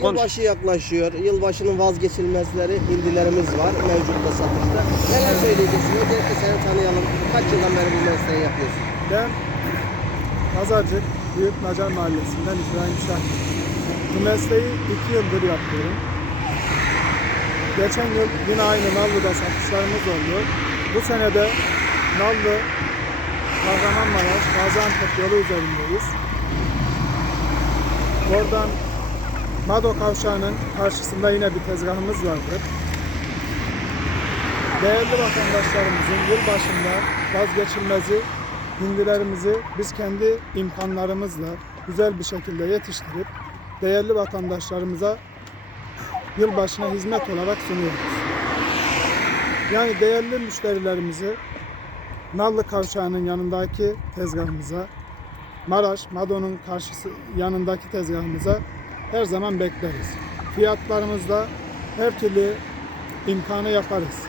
Konuş. Yılbaşı yaklaşıyor. Yılbaşının vazgeçilmezleri hindilerimiz var mevcutta satışta. Neler söyleyeceksin? Öncelikle seni tanıyalım. Kaç yıldan beri bu mesleği yapıyorsun? Ben Pazarcık Büyük Nacar Mahallesi'nden İbrahim Şah. Bu mesleği iki yıldır yapıyorum. Geçen yıl yine aynı Nallı'da satışlarımız oldu. Bu sene de Nallı, Kahramanmaraş, Gaziantep yolu üzerindeyiz. Oradan Mado Kavşağı'nın karşısında yine bir tezgahımız vardır. Değerli vatandaşlarımızın yılbaşında vazgeçilmezi hindilerimizi biz kendi imkanlarımızla güzel bir şekilde yetiştirip değerli vatandaşlarımıza yılbaşına hizmet olarak sunuyoruz. Yani değerli müşterilerimizi Nallı Kavşağı'nın yanındaki tezgahımıza, Maraş, Mado'nun karşısı yanındaki tezgahımıza her zaman bekleriz. Fiyatlarımızda her türlü imkanı yaparız.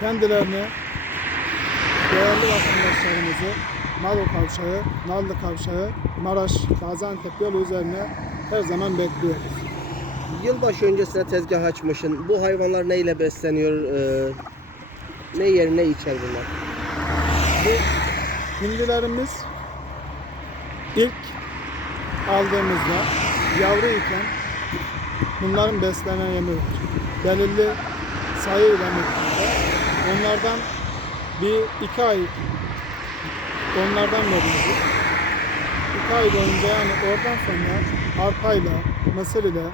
Kendilerini değerli vatandaşlarımızı Malı Kavşağı, Nallı Kavşağı, Maraş, Gaziantep yolu üzerine her zaman bekliyoruz. Yılbaşı öncesine tezgah açmışsın. Bu hayvanlar neyle besleniyor? Ee, ne yer ne içer bunlar? Bu hindilerimiz ilk aldığımızda yavru iken bunların beslenen yemi. Belirli sayıyla miktarda. Onlardan bir iki ay onlardan veriyoruz. İki ay boyunca yani oradan sonra arpayla, mısır ile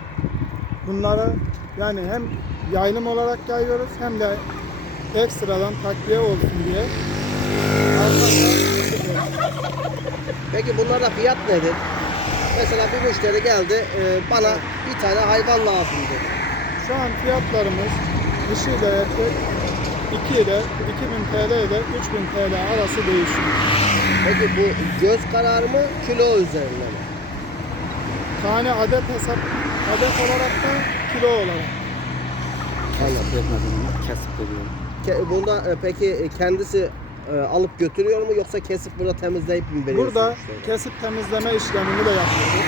bunlara yani hem yaylım olarak yayıyoruz hem de ekstradan takviye olsun diye. Peki bunlarda fiyat nedir? Mesela bir müşteri geldi e, bana bir tane hayvan lazım dedi. Şu an fiyatlarımız dişi ile erkek 2 ile 2000 TL ile 3000 TL arası değişiyor. Peki bu göz kararı mı kilo üzerinde mi? Tane adet hesap adet olarak da kilo olarak. Kesip etmedim. Kesip veriyorum. Ke- Bunda e, peki e, kendisi e, alıp götürüyor mu yoksa kesip burada temizleyip mi veriyorsun? Burada müşteriye? kesip temizleme işlemini de yapıyoruz.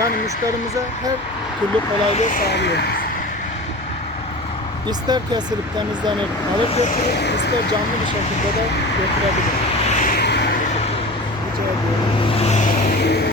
Yani müşterimize her türlü kolaylığı sağlıyoruz. İster kesilip temizlenir, alıp götürür, ister canlı bir şekilde de götürebilir. Rica ediyorum.